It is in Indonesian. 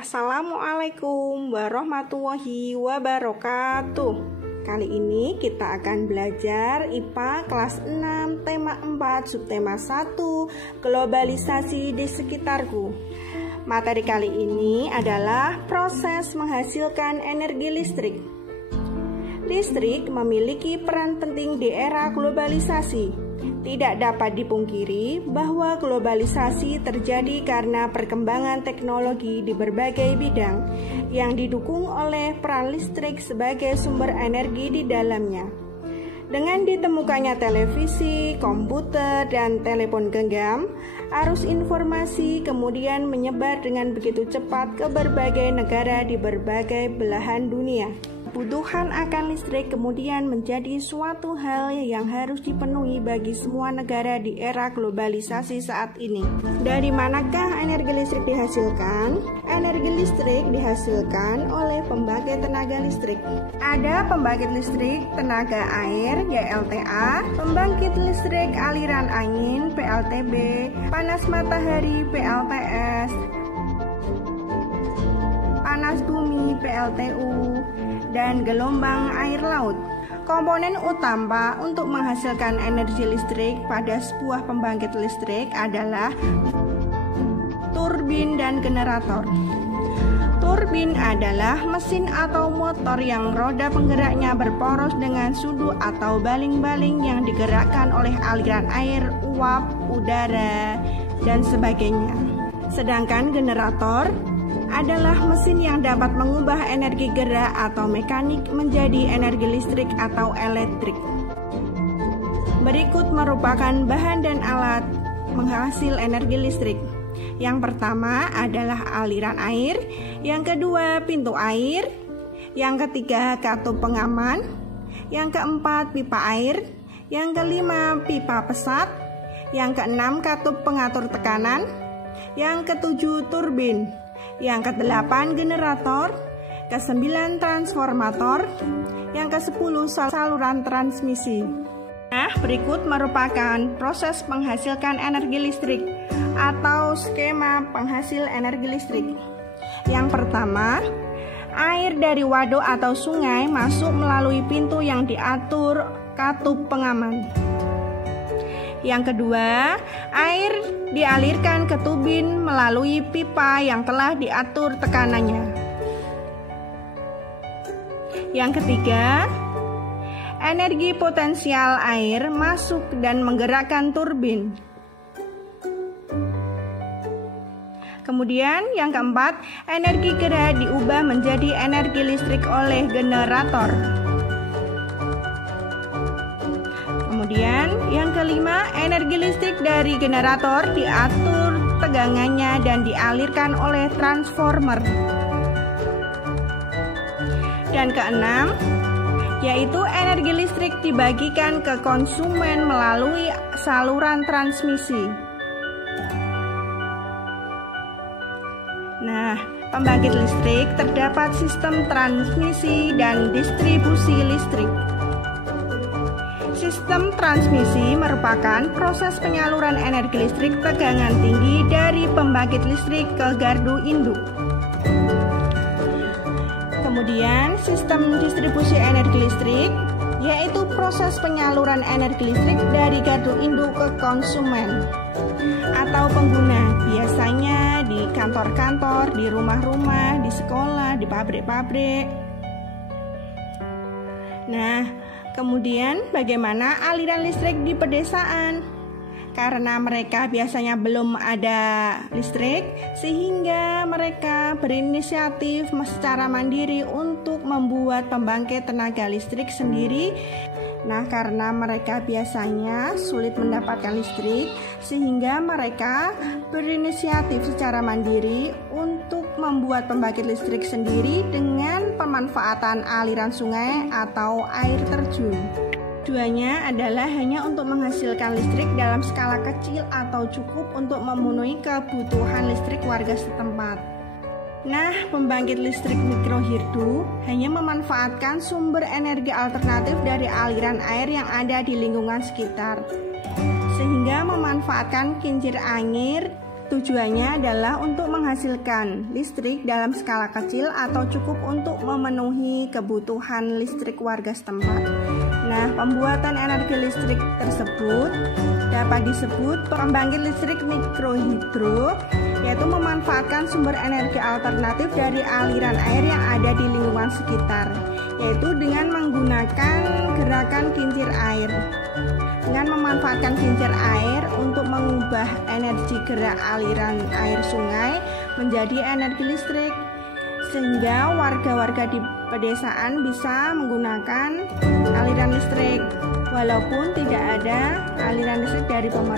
Assalamualaikum warahmatullahi wabarakatuh. Kali ini kita akan belajar IPA kelas 6 tema 4 subtema 1 globalisasi di sekitarku. Materi kali ini adalah proses menghasilkan energi listrik. Listrik memiliki peran penting di era globalisasi. Tidak dapat dipungkiri bahwa globalisasi terjadi karena perkembangan teknologi di berbagai bidang yang didukung oleh peran listrik sebagai sumber energi di dalamnya. Dengan ditemukannya televisi, komputer, dan telepon genggam, arus informasi kemudian menyebar dengan begitu cepat ke berbagai negara di berbagai belahan dunia. Kebutuhan akan listrik kemudian menjadi suatu hal yang harus dipenuhi bagi semua negara di era globalisasi saat ini. Dari manakah energi listrik dihasilkan? Energi listrik dihasilkan oleh pembangkit tenaga listrik. Ada pembangkit listrik tenaga air (YLTA), pembangkit listrik aliran angin (PLTB), panas matahari (PLTS), panas bumi (PLTU), dan gelombang air laut. Komponen utama untuk menghasilkan energi listrik pada sebuah pembangkit listrik adalah turbin dan generator. Turbin adalah mesin atau motor yang roda penggeraknya berporos dengan sudut atau baling-baling yang digerakkan oleh aliran air, uap, udara, dan sebagainya. Sedangkan generator adalah mesin yang dapat mengubah energi gerak atau mekanik menjadi energi listrik atau elektrik. Berikut merupakan bahan dan alat menghasil energi listrik. Yang pertama adalah aliran air, yang kedua pintu air, yang ketiga katup pengaman, yang keempat pipa air, yang kelima pipa pesat, yang keenam katup pengatur tekanan, yang ketujuh turbin, yang ke-8 generator, ke-9 transformator, yang ke-10 saluran transmisi. Nah, berikut merupakan proses menghasilkan energi listrik atau skema penghasil energi listrik. Yang pertama, air dari waduk atau sungai masuk melalui pintu yang diatur katup pengaman. Yang kedua, air dialirkan ke turbin melalui pipa yang telah diatur tekanannya. Yang ketiga, energi potensial air masuk dan menggerakkan turbin. Kemudian yang keempat, energi gerak diubah menjadi energi listrik oleh generator. Kemudian yang kelima, energi listrik dari generator diatur tegangannya dan dialirkan oleh transformer. Dan keenam, yaitu energi listrik dibagikan ke konsumen melalui saluran transmisi. Nah, pembangkit listrik terdapat sistem transmisi dan distribusi listrik. Sistem transmisi merupakan proses penyaluran energi listrik tegangan tinggi dari pembangkit listrik ke gardu induk. Kemudian, sistem distribusi energi listrik yaitu proses penyaluran energi listrik dari gardu induk ke konsumen atau pengguna, biasanya di kantor-kantor, di rumah-rumah, di sekolah, di pabrik-pabrik. Nah, kemudian bagaimana aliran listrik di pedesaan? Karena mereka biasanya belum ada listrik, sehingga mereka berinisiatif secara mandiri untuk membuat pembangkit tenaga listrik sendiri. Nah, karena mereka biasanya sulit mendapatkan listrik, sehingga mereka berinisiatif secara mandiri untuk membuat pembangkit listrik sendiri dengan pemanfaatan aliran sungai atau air terjun. Tujuannya adalah hanya untuk menghasilkan listrik dalam skala kecil atau cukup untuk memenuhi kebutuhan listrik warga setempat. Nah, pembangkit listrik mikrohidro hanya memanfaatkan sumber energi alternatif dari aliran air yang ada di lingkungan sekitar, sehingga memanfaatkan kincir angin Tujuannya adalah untuk menghasilkan listrik dalam skala kecil atau cukup untuk memenuhi kebutuhan listrik warga setempat. Nah, pembuatan energi listrik tersebut dapat disebut pembangkit listrik mikrohidro, yaitu memanfaatkan sumber energi alternatif dari aliran air yang ada di lingkungan sekitar, yaitu dengan menggunakan gerakan kincir air. Dengan memanfaatkan kincir air untuk mengubah energi gerak aliran air sungai menjadi energi listrik, sehingga warga-warga di pedesaan bisa menggunakan aliran listrik walaupun tidak ada aliran listrik dari pemerintah.